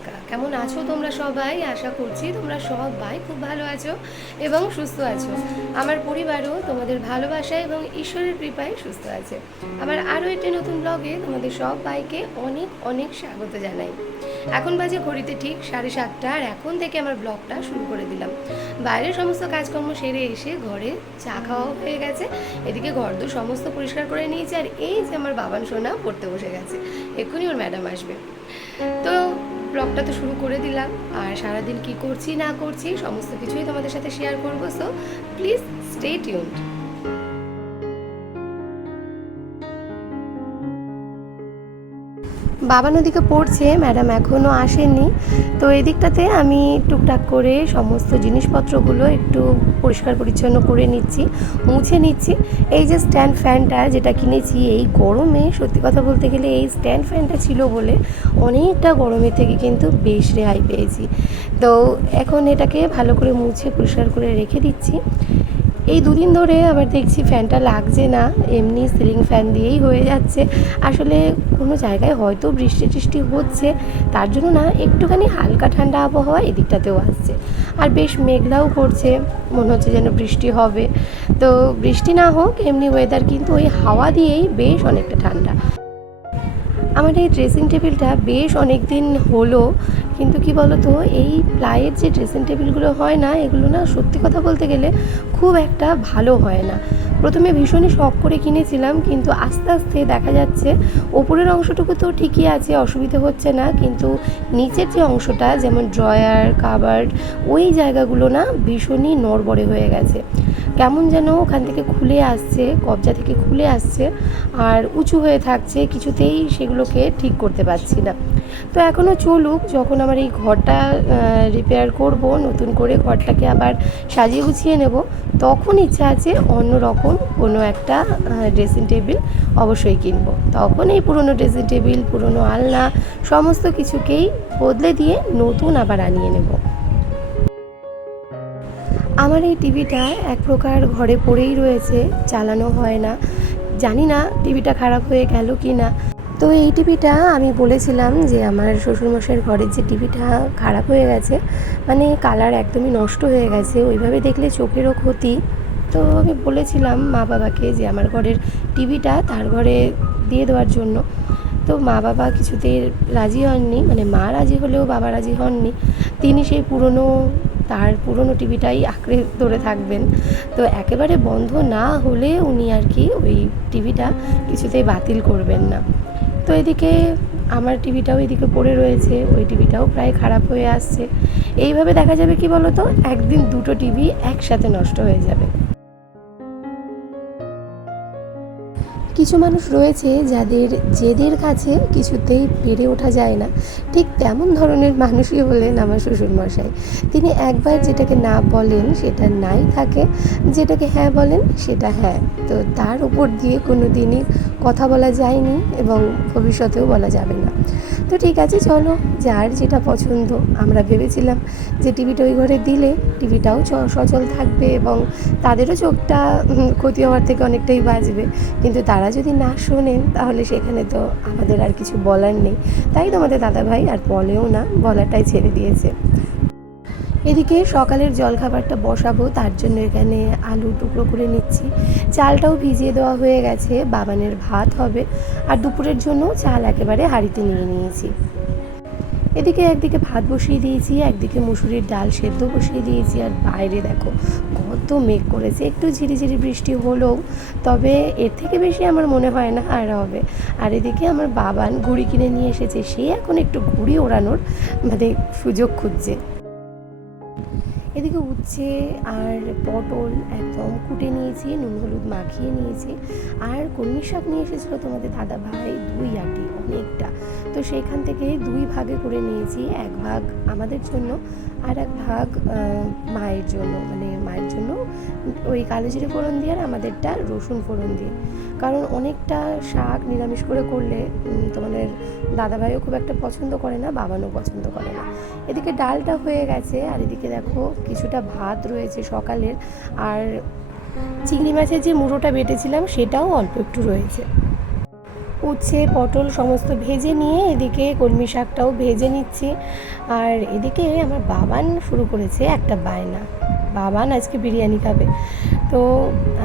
প্রিয়াঙ্কা কেমন আছো তোমরা সবাই? আশা করছি তোমরা সবাই খুব ভালো আছো এবং সুস্থ আছো। আমার পরিবারও তোমাদের ভালোবাসা এবং ঈশ্বরের কৃপায় সুস্থ আছে। আমার আরও একটি নতুন ব্লগে তোমাদের সব সবাইকে অনেক অনেক স্বাগত জানাই। এখন বাজে ঘড়িতে ঠিক সাড়ে সাতটা আর এখন থেকে আমার ব্লগটা শুরু করে দিলাম। বাইরের সমস্ত কাজকর্ম সেরে এসে ঘরে চা খাওয়া হয়ে গেছে। এদিকে ঘরদোর সমস্ত পরিষ্কার করে নিয়েছি আর এই যে আমার বাবান সোনা পড়তে বসে গেছে। এক্ষুনি ওর ম্যাডাম আসবে। তো ব্লগটা তো শুরু করে দিলাম। আর সারাদিন কি করছি, না করছি, সমস্ত কিছুই তোমাদের সাথে শেয়ার করব। সো প্লিজ স্টে টিউনড বাবা নদীকে পড়ছে ম্যাডাম এখনও আসেননি। তো এই দিকটাতে আমি টুকটাক করে সমস্ত জিনিসপত্রগুলো একটু পরিষ্কার পরিচ্ছন্ন করে নিচ্ছি, মুছে নিচ্ছি। এই যে স্ট্যান্ড ফ্যানটা যেটা কিনেছি, এই গরমে সত্যি কথা বলতে গেলে এই স্ট্যান্ড ফ্যানটা ছিল বলে অনেকটা গরমের থেকে কিন্তু বেশ রেহাই পেয়েছি। তো এখন এটাকে ভালো করে মুছে পরিষ্কার করে রেখে দিচ্ছি। এই দুদিন ধরে আবার দেখছি ফ্যানটা লাগছে না, এমনি সিলিং ফ্যান দিয়েই হয়ে যাচ্ছে। আসলে কোনো জায়গায় হয়তো বৃষ্টি টৃষ্টি হচ্ছে, তার জন্য না একটুখানি হালকা ঠান্ডা আবহাওয়া এদিকটাতেও আসছে। আর বেশ মেঘলাও করছে, মনে হচ্ছে যেন বৃষ্টি হবে। তো বৃষ্টি না হোক, এমনি ওয়েদার কিন্তু ওই হাওয়া দিয়েই বেশ অনেকটা ঠান্ডা। আমার এই ড্রেসিং টেবিলটা বেশ অনেক দিন হলো, কিন্তু কি বলতো, এই প্লাইয়ের যে ড্রেসিং টেবিলগুলো হয় না, এগুলো না সত্যি কথা বলতে গেলে খুব একটা ভালো হয় না। প্রথমে ভীষণই শখ করে কিনেছিলাম, কিন্তু আস্তে আস্তে দেখা যাচ্ছে ওপরের অংশটুকু তো ঠিকই আছে, অসুবিধে হচ্ছে না, কিন্তু নিচের যে অংশটা, যেমন ড্রয়ার কাবার্ড ওই জায়গাগুলো না ভীষণই নড়বড়ে হয়ে গেছে। কেমন যেন ওখান থেকে খুলে আসছে, কবজা থেকে খুলে আসছে আর উঁচু হয়ে থাকছে, কিছুতেই সেগুলোকে ঠিক করতে পারছি না। তো এখনও চলুক, যখন আমার এই ঘরটা রিপেয়ার করব, নতুন করে ঘরটাকে আবার সাজিয়ে গুছিয়ে নেব, তখন ইচ্ছা আছে অন্য রকম কোনো একটা ড্রেসিং টেবিল অবশ্যই কিনব। তখন এই পুরনো ড্রেসিং টেবিল পুরনো আলনা, সমস্ত কিছুকেই বদলে দিয়ে নতুন আবার আনিয়ে নেব। আমার এই টিভিটা এক প্রকার ঘরে পড়েই রয়েছে, চালানো হয় না। জানি না টিভিটা খারাপ হয়ে গেল কি না। তো এই টিভিটা আমি বলেছিলাম যে আমার শ্বশুরমশাইয়ের ঘরের যে টিভিটা খারাপ হয়ে গেছে মানে কালার একদমই নষ্ট হয়ে গেছে, ওইভাবে দেখলে চোখেরও ক্ষতি। তো আমি বলেছিলাম মা বাবাকে যে আমার ঘরের টিভিটা তার ঘরে দিয়ে দেওয়ার জন্য। তো মা বাবা কিছুতেই রাজি হননি মানে মা রাজি হলেও বাবা রাজি হননি। তিনি সেই পুরনো তার পুরনো টিভিটাই আঁকড়ে ধরে থাকবেন। তো একেবারে বন্ধ না হলে উনি আর কি ওই টিভিটা কিছুতেই বাতিল করবেন না। তো এদিকে আমার টিভিটাও এদিকে পড়ে রয়েছে, ওই টিভিটাও প্রায় খারাপ হয়ে আসছে। এইভাবে দেখা যাবে কি বলতো? একদিন দুটো টিভি একসাথে নষ্ট হয়ে যাবে। কিছু মানুষ রয়েছে যাদের জেদের কাছে কিছুতেই পেরে ওঠা যায় না। ঠিক তেমন ধরনের মানুষই হলেন আমার শ্বশুরমশাই। তিনি একবার যেটাকে না বলেন সেটা নাই থাকে, যেটাকে হ্যাঁ বলেন সেটা হ্যাঁ। তো তার উপর দিয়ে কোনো দিনই কথা বলা যায়নি এবং ভবিষ্যতেও বলা যাবে না। তো ঠিক আছে, চলো, যার যেটা পছন্দ, আমরা ভেবেছিলাম যে টিভিটা ওই ঘরে দিলে টিভিটাও সচল থাকবে এবং তাদেরও চোখটা ক্ষতি হওয়ার থেকে অনেকটাই বাঁচবে। কিন্তু তারা যদি না শোনেন, তাহলে সেখানে তো আমাদের আর কিছু বলার নেই। তাই তোমাদের দাদাভাই আর বলেও না, বলাটাই ছেড়ে দিয়েছে। এদিকে সকালের জলখাবারটা বসাবো, তার জন্য এখানে আলু টুকরো করে নিচ্ছি। চালটাও ভিজিয়ে দেওয়া হয়ে গেছে, বাবানের ভাত হবে, আর দুপুরের জন্য চাল একেবারে হাঁড়িতে নিয়ে নিয়েছি। এদিকে একদিকে ভাত বসিয়ে দিয়েছি, একদিকে মুসুরির ডাল সেদ্ধ বসিয়ে দিয়েছি, আর বাইরে দেখো কত মেঘ করেছে। একটু ঝিরিঝিরি বৃষ্টি হলেও, তবে এর থেকে বেশি আমার মনে হয় না আর হবে। আর এদিকে আমার বাবান ঘুড়ি কিনে নিয়ে এসেছে, সে এখন একটু ঘুড়ি ওড়ানোর মানে সুযোগ খুঁজছে। এদিকে উচ্ছে আর পটল একদম কুটে নিয়েছি, নুন হলুদ মাখিয়ে নিয়েছি। আর কর্মী শাক নিয়ে এসেছিল তোমাদের দাদা ভাই দুই আটি। অনেকটা তো সেইখান থেকে দুই ভাগে করে নিয়েছি, এক ভাগ আমাদের জন্য আর এক ভাগ মায়ের জন্য। মানে মায়ের জন্য ওই কালো জিরে ফোড়ন দিয়ে আর আমাদেরটা রসুন ফোড়ন দিয়ে। কারণ অনেকটা শাক নিরামিষ করে করলে তোমাদের দাদাভাইও খুব একটা পছন্দ করে না, বাবানও পছন্দ করে না। এদিকে ডালটা হয়ে গেছে আর এদিকে দেখো কিছুটা ভাত রয়েছে সকালের। আর চিংড়ি মাছের যে মুড়োটা বেটেছিলাম সেটাও অল্প একটু রয়েছে। উচ্ছে, পটল সমস্ত ভেজে নিয়ে এদিকে কলমি শাকটাও ভেজে নিচ্ছি। আর এদিকে আমার বাবান শুরু করেছে একটা বায়না। বাবান আজকে বিরিয়ানি খাবে। তো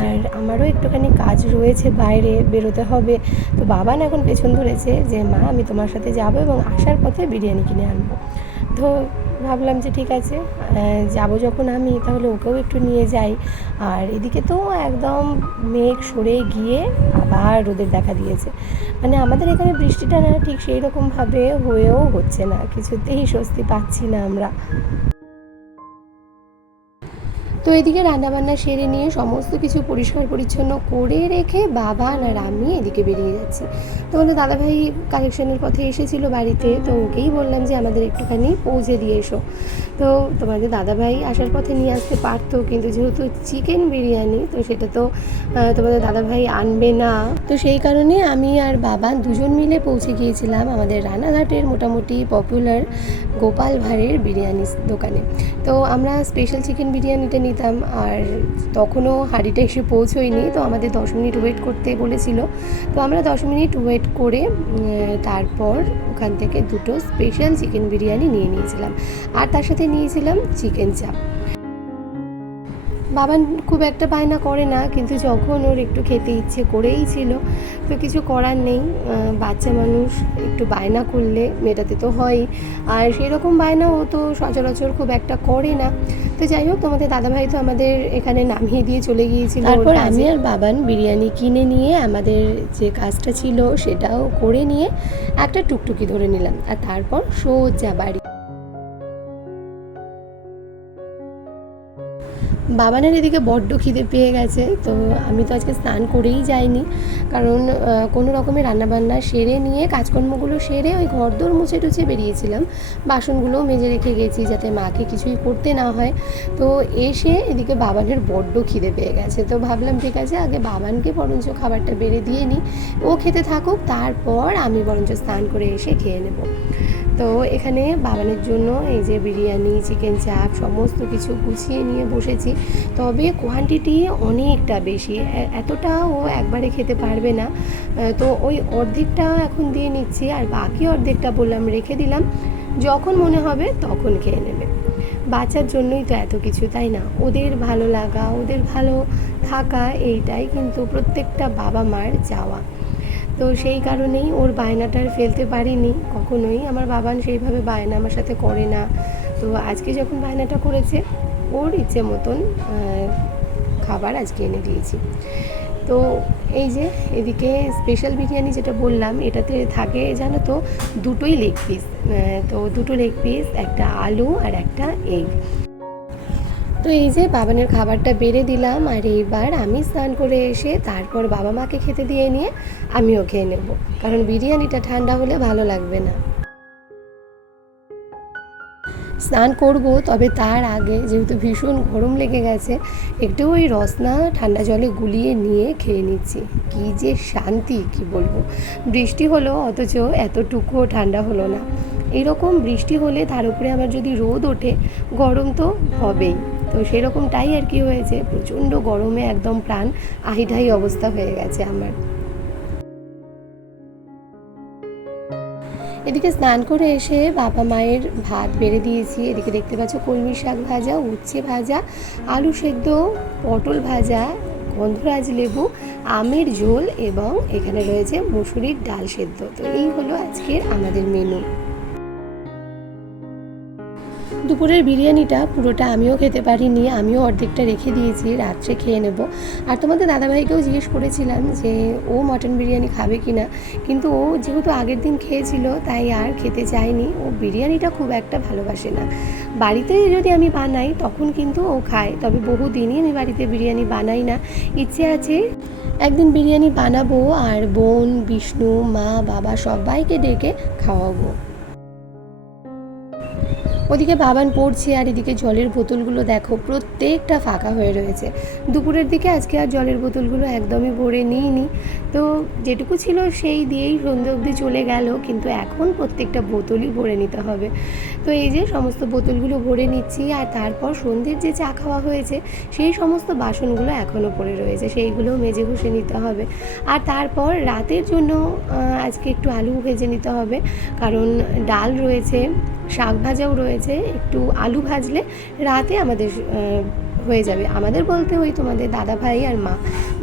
আর আমারও একটুখানি কাজ রয়েছে বাইরে, বেরোতে হবে। তো বাবান এখন পেছন ধরেছে যে, মা, আমি তোমার সাথে যাব এবং আসার পথে বিরিয়ানি কিনে আনব। তো ভাবলাম যে ঠিক আছে যাব যখন আমি, তাহলে ওকেও একটু নিয়ে যাই। আর এদিকে তো একদম মেঘ সরে গিয়ে আবার রোদের দেখা দিয়েছে। মানে আমাদের এখানে বৃষ্টিটা না ঠিক সেই রকমভাবে হয়েও হচ্ছে না। কিছুতেই স্বস্তি পাচ্ছি না আমরা। তো এদিকে রান্নাবান্না সেরে নিয়ে সমস্ত কিছু পরিষ্কার পরিচ্ছন্ন করে রেখে বাবা আর আমি এদিকে বেরিয়ে যাচ্ছি তো আমাদের দাদাভাই কালেকশনের পথে এসেছিল বাড়িতে, তো ওকেই বললাম যে আমাদের একটুখানি পৌঁছে দিয়ে এসো। তো তোমাদের দাদাভাই আসার পথে নিয়ে আসতে পারতো, কিন্তু যেহেতু চিকেন বিরিয়ানি, তো সেটা তো তোমাদের দাদাভাই আনবে না। তো সেই কারণে আমি আর বাবা দুজন মিলে পৌঁছে গিয়েছিলাম আমাদের রানাঘাটের মোটামুটি পপুলার গোপাল ভাঁড়ের বিরিয়ানি দোকানে। তো আমরা স্পেশাল চিকেন বিরিয়ানিটা নিতাম, আর তখনও হাঁড়িটা এসে পৌঁছোয়নি, তো আমাদের দশ মিনিট ওয়েট করতে বলেছিল। তো আমরা দশ মিনিট ওয়েট করে তারপর ওখান থেকে দুটো স্পেশাল চিকেন বিরিয়ানি নিয়ে নিয়েছিলাম। আর তার সাথে নিয়েছিলাম চিকেন চাপ। বাবা খুব একটা বায়না করে না কিন্তু যখন ওর একটু খেতে ইচ্ছে করেই ছিল তো কিছু করার নেই। বাচ্চা মানুষ একটু বায়না করলে মেটাতে তো হয়ই আর সেরকম বায়না ও তো সচরাচর খুব একটা করে না। তো যাই হোক তোমাদের দাদাভাই তো আমাদের এখানে নামিয়ে দিয়ে চলে গিয়েছিল তারপর আমি আর বাবান বিরিয়ানি কিনে নিয়ে আমাদের যে কাজটা ছিল সেটাও করে নিয়ে একটা টুকটুকি ধরে নিলাম। আর তারপর সোজা বাড়ি। বাবানের এদিকে বড্ড খিদে পেয়ে গেছে, তো আমি তো আজকে স্নান করেই যাইনি। কারণ কোনো রকমের রান্নাবান্না সেরে নিয়ে, কাজকর্মগুলো সেরে ওই ঘরদোর মুছে টুছে বেরিয়েছিলাম। বাসনগুলোও মেজে রেখে গেছি যাতে মাকে কিছুই করতে না হয়। তো এসে এদিকে বাবানের বড্ড খিদে পেয়ে গেছে। তো ভাবলাম, ঠিক আছে, আগে বাবানকে বরঞ্চ খাবারটা বেড়ে দিয়ে নিই। ও খেতে থাকুক, তারপর আমি বরঞ্চ স্নান করে এসে খেয়ে নেব। তো এখানে বাবানের জন্য এই যে বিরিয়ানি, চিকেন চাপ, সমস্ত কিছু গুছিয়ে নিয়ে বসেছি। তবে কোয়ান্টিটি অনেকটা বেশি। এতটা ও একবারে খেতে পারবে না। তো ওই অর্ধেকটা এখন দিয়ে নিচ্ছি আর বাকি অর্ধেকটা বললাম রেখে দিলাম। যখন মনে হবে তখন খেয়ে নেবে। বাচ্চার জন্যই তো এত কিছু, তাই না? ওদের ভালো লাগা, ওদের ভালো থাকা, এইটাই কিন্তু প্রত্যেকটা বাবা মার চাওয়া। তো সেই কারণেই ওর বায়নাটার ফেলতে পারিনি, কখনোই। আমার বাবান সেইভাবে বায়না আমার সাথে করে না। তো আজকে যখন বায়নাটা করেছে, ওর ইচ্ছে মতন খাবার আজকে এনে দিয়েছি। তো এই যে এদিকে স্পেশাল বিরিয়ানি যেটা বললাম, এটাতে থাকে জানো তো দুটোই লেগ পিস তো দুটো লেগ পিস একটা আলু আর একটা এগ তো এই যে বাবানের খাবারটা বেড়ে দিলাম আর এইবার আমি স্নান করে এসে তারপর বাবা মাকে খেতে দিয়ে নিয়ে আমিও খেয়ে নেব। কারণ বিরিয়ানিটা ঠান্ডা হলে ভালো লাগবে না। স্নান করব, তবে তার আগে যেহেতু ভীষণ গরম লেগে গেছে, একটু ওই রসনা ঠান্ডা জলে গুলিয়ে নিয়ে খেয়ে নিচ্ছি। কি যে শান্তি, কি বলব? বৃষ্টি হলো, অথচ এতটুকুও ঠান্ডা হলো না। এরকম বৃষ্টি হলে তার উপরে আবার যদি রোদ ওঠে, গরম তো হবেই। তো সেরকমটাই আর কি হয়েছে। প্রচণ্ড গরমে একদম প্রাণ আহিঢাহি অবস্থা হয়ে গেছে আমার। এদিকে স্নান করে এসে বাবা মায়ের ভাত বেড়ে দিয়েছি। এদিকে দেখতে পাচ্ছ কলমি শাক ভাজা, উচ্ছে ভাজা, আলু সেদ্ধ, পটল ভাজা, গন্ধরাজ লেবু, আমের ঝোল এবং এখানে রয়েছে মুসুরির ডাল সেদ্ধ। তো এই হলো আজকের আমাদের মেনু দুপুরের বিরিয়ানিটা পুরোটা আমিও খেতে পারিনি, আমিও অর্ধেকটা রেখে দিয়েছি, রাত্রে খেয়ে নেব। আর তোমাদের দাদাভাইকেও জিজ্ঞেস করেছিলাম যে, ও মটন বিরিয়ানি খাবে কি না কিন্তু ও যেহেতু আগের দিন খেয়েছিল, তাই আর খেতে চায়নি। ও বিরিয়ানিটা খুব একটা ভালোবাসে না। বাড়িতে যদি আমি বানাই, তখন কিন্তু ও খায়। তবে বহুদিনই আমি বাড়িতে বিরিয়ানি বানাই না। ইচ্ছে আছে একদিন বিরিয়ানি বানাবো আর বোন, বিষ্ণু, মা, বাবা সবাইকে ডেকে খাওয়াবো। ওদিকে বাবান পড়ছে আর এদিকে জলের বোতলগুলো দেখো প্রত্যেকটা ফাঁকা হয়ে রয়েছে। দুপুরের দিকে আজকে আর জলের বোতলগুলো একদমই ভরে নিইনি। তো যেটুকু ছিল সেই দিয়েই সন্ধে অবধি চলে গেল, কিন্তু এখন প্রত্যেকটা বোতলই ভরে নিতে হবে। তো এই যে সমস্ত বোতলগুলো ভরে নিচ্ছি আর তারপর সন্ধ্যের যে চা খাওয়া হয়েছে, সেই সমস্ত বাসনগুলো এখনও পড়ে রয়েছে, সেইগুলোও মেজে ঘষে নিতে হবে। আর তারপর রাতের জন্য আজকে একটু আলু ভেজে নিতে হবে, কারণ ডাল রয়েছে। শাক ভাজাও রয়েছে, একটু আলু ভাজলে রাতে আমাদের হয়ে যাবে। আমাদের বলতে ওই তোমাদের দাদা ভাই আর মা।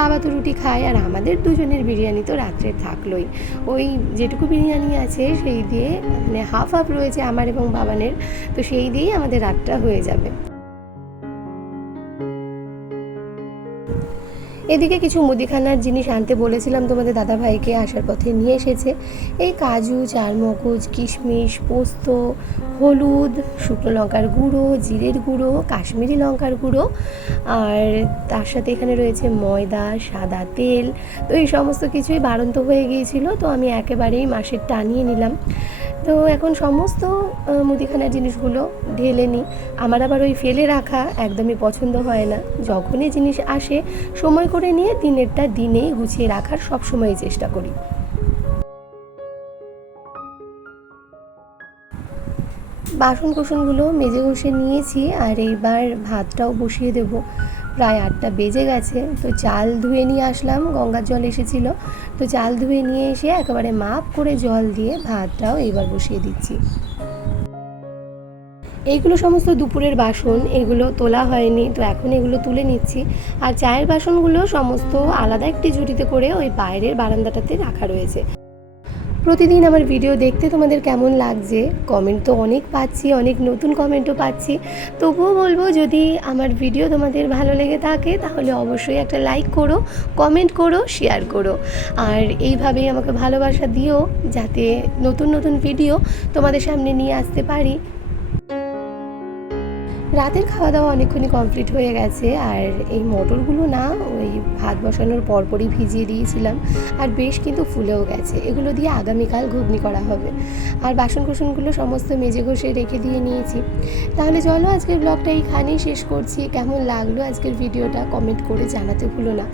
বাবা তো রুটি খায় আর আমাদের দুজনের বিরিয়ানি তো রাত্রে থাকলোই। ওই যেটুকু বিরিয়ানি আছে সেই দিয়ে মানে হাফ হাফ রয়েছে আমার এবং বাবানের, তো সেই দিয়েই আমাদের রাতটা হয়ে যাবে। এদিকে কিছু মুদিখানার জিনিস আনতে বলেছিলাম তোমাদের দাদা ভাইকে আসার পথে নিয়ে এসেছে। এই কাজু, চারমগজ, কিশমিশ, পোস্ত, হলুদ, শুকনো লঙ্কার গুঁড়ো, জিরের গুঁড়ো, কাশ্মীরি লঙ্কার গুঁড়ো, আর তার সাথে এখানে রয়েছে ময়দা, সাদা তেল। তো এই সমস্ত কিছুই বাড়ন্ত হয়ে গিয়েছিল, তো আমি একেবারেই মাসের টানিয়ে নিলাম। তো এখন সমস্ত মুদিখানার জিনিসগুলো ঢেলে নিই। আমার আবার ওই ফেলে রাখা একদমই পছন্দ হয় না। যখনই জিনিস আসে, সময় করে নিয়ে দিনেরটা দিনেই গুছিয়ে রাখার সবসময় চেষ্টা করি। বাসন কুসনগুলো মেজে ঘষে নিয়েছি, আর এইবার ভাতটাও বসিয়ে দেব। প্রায় আটটা বেজে গেছে। তো চাল ধুয়ে নিয়ে আসলাম, গঙ্গার জল এসেছিল। তো চাল ধুয়ে নিয়ে এসে একেবারে মাপ করে জল দিয়ে ভাতটাও এইবার বসিয়ে দিচ্ছি। এইগুলো সমস্ত দুপুরের বাসন, এগুলো তোলা হয়নি, তো এখন এগুলো তুলে নিচ্ছি। আর চায়ের বাসনগুলো সমস্ত আলাদা একটি ঝুড়িতে করে ওই বাইরের বারান্দাটাতে রাখা রয়েছে। প্রতিদিন আমার ভিডিও দেখতে তোমাদের কেমন লাগছে? কমেন্ট তো অনেক পাচ্ছি, অনেক নতুন কমেন্টও পাচ্ছি। তবুও বলব, যদি আমার ভিডিও তোমাদের ভালো লেগে থাকে, তাহলে অবশ্যই একটা লাইক করো কমেন্ট করো শেয়ার করো। আর এইভাবেই আমাকে ভালোবাসা দিও, যাতে নতুন নতুন ভিডিও তোমাদের সামনে নিয়ে আসতে পারি। রাতের খাওয়া দাওয়া অনেকক্ষণই কমপ্লিট হয়ে গেছে আর এই মটরগুলো না ওই ভাত বসানোর পরপরই ভিজিয়ে দিয়েছিলাম আর বেশ কিন্তু ফুলেও গেছে। এগুলো দিয়ে আগামীকাল ঘুগনি করা হবে। আর বাসন কুসনগুলো সমস্ত মেজে ঘষে রেখে দিয়ে নিয়েছি। তাহলে চলো আজকের ব্লগটা এইখানেই শেষ করছি। কেমন লাগল আজকের ভিডিওটা কমেন্ট করে জানাতে ভুলো না।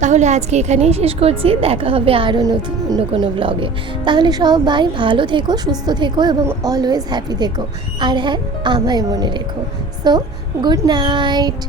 তাহলে আজকে এখানেই শেষ করছি। দেখা হবে আরও নতুন অন্য কোনো ব্লগে তাহলে সবাই ভালো থেকো, সুস্থ থেকো এবং অলওয়েজ হ্যাপি থেকো। আর হ্যাঁ আমায় মনে রেখো। So good night